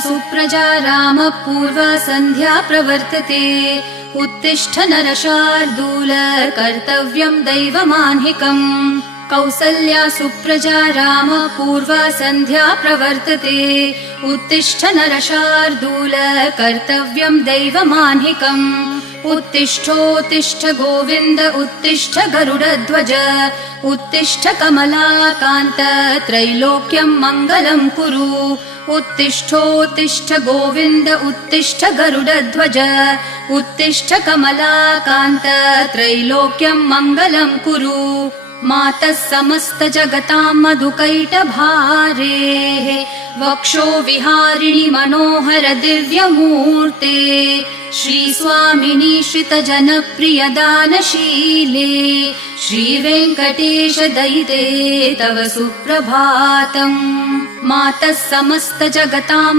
सुप्रजा रामः पूर्वा सन्ध्या प्रवर्तते। उत्तिष्ठ नरशार्दूल कर्तव्यं दैवमाह्निकम्। कौसल्या सुप्रजा रामः पूर्वा सन्ध्या प्रवर्तते। उत्तिष्ठ नरशार्दूल कर्तव्यं दैवमाह्निकम्। उत्तिष्ठोत्तिष्ठ गोविन्द उत्तिष्ठ गरुडध्वज। उत्तिष्ठ कमलाकान्त त्रैलोक्यं मङ्गलं कुरु। उत्तिष्ठोत्तिष्ठ गोविन्द उत्तिष्ठ गरुडध्वज। उत्तिष्ठ कमलाकान्त त्रैलोक्यं मङ्गलं कुरु। मातः समस्त जगतां मधुकैटभारेः वक्षो विहारिणि मनोहर दिव्यमूर्ते। श्रीस्वामिनि श्रितजनप्रिय दानशीले श्रीवेङ्कटेश दयिते तव सुप्रभातम्। मातः समस्त जगतां